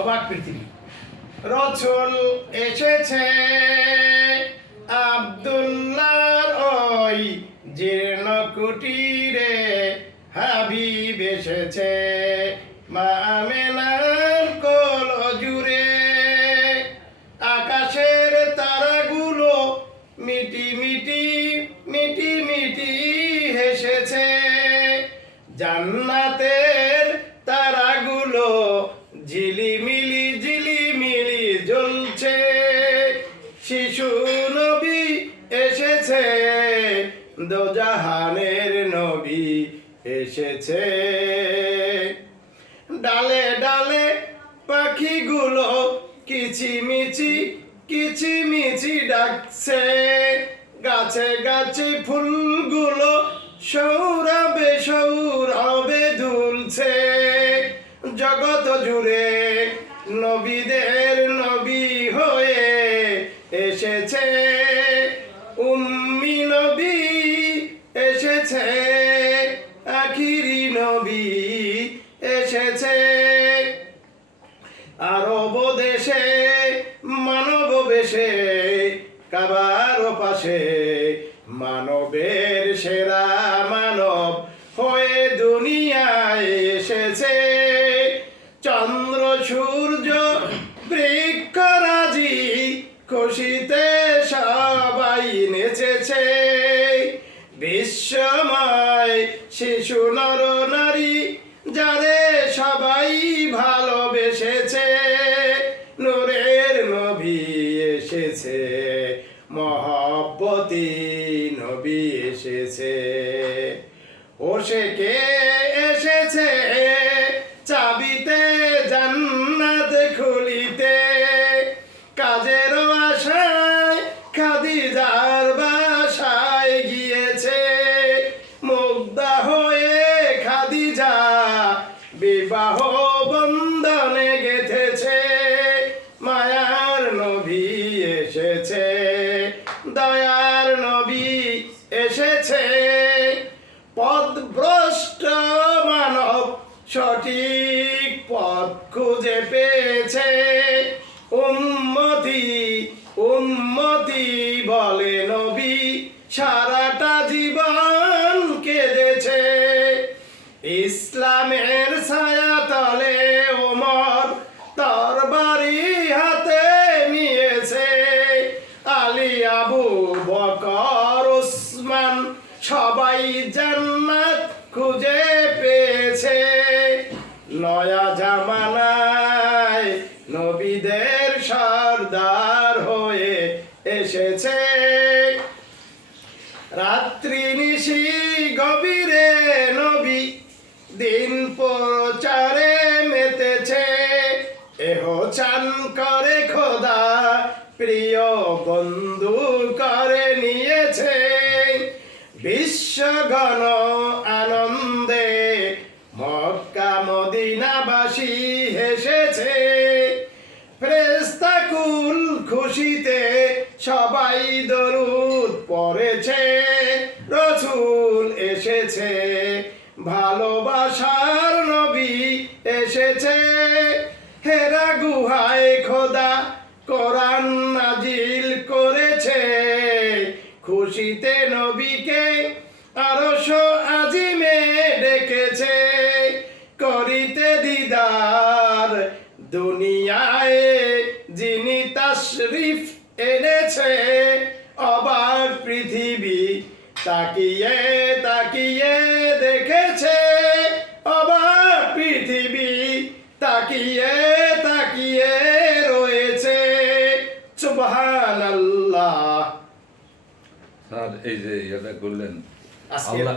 অবাক পৃথিবী। রসুল এসেছে আব্দুল্লাহর ওই জীর্ণ কুটিরে, হাবিব এসেছে মা আমেনার কোল জুড়ে। আকাশের তারাগুলো মিটি মিটি মিটি মিটি হেসেছে, জান্নাতের তারাগুলো ঝিলিমিলি ঝিলিমিলি জ্বলছে। শিশু নবী এসেছে, দোজাহানের নবী এসেছে। ডালে ডালে পাখিগুলো কিচিমিচি কিচিমিচি ডাকছে, গাছে গাছে ফুলগুলো সৌরভে সৌরভে দুলছে। জগৎ জুড়ে নবীদের নবী হয়ে এসেছে, উম্মি নবী এসেছে, আখিরি নবী এসেছে। আরব দেশে মানব বেশে, কাবার পাশে মানবের সেরা মানব হয়ে দুনিয়ায় এসেছে। চন্দ্র সূর্য বৃক্ষরাজি খুশিতে সবাই নেচেছে। বিশ্বময় শিশু নর নারী যারে সবাই ভালোবেসেছে, নূরের নবী এসেছে, মহব্বতী নবী এসেছে। ও সে কে এসেছে চাবিতে জান্নাত খুলিতে, কাজের আশায় খাদিজার বাসায় গিয়েছে। মুগ্ধা হয়ে খাদিজা বিবাহ বন্ধনে গেঁথেছে, মায়ার নবী এসেছে, দয়ার নবী এসেছে। পথভ্রষ্ট মানব সঠিক পথ খুঁজে পেয়েছে, উম্মতি উম্মতি বলে নবী সারাটা জীবন কেঁদেছে। ইসলামের ছায়া তলে ওমর তরবারি হাতে নিয়েছে, আলী আবু বকর ওসমান সবাই জান্নাত খুঁজে পেয়েছে। নয়া জামানায় নবীদের সর্দার হয়ে এসেছে, রাত্রি নিশি গভীরে নবী দিন প্রচারে মেতেছে। এহ চান করে খোদা প্রিয় বন্ধু করে নিয়েছে, বিশ্বগণ আনন্দে মক্কা মদিনাবাসী হেসেছে। ফেরেশতা কুল খুশিতে সবাই দরুদ পড়েছে, রসুল এসেছে, ভালোবাসার নবী এসেছে। হেরা গুহায় খোদা কোরআন নাজিল করেছে, খুশিতে নবীকে আরশ আজিমে ডেকেছে। করিতে দিদার দুনিয়ায় যিনি তাশরিফ এনেছে, অবাক পৃথিবী তাকিয়ে তাকিয়ে দেখেছে, অবাক পৃথিবী তাকিয়ে তাকিয়ে রয়েছে। সুবহানাল্লাহ। স্যার এই যে এটা করলেন আল্লাহ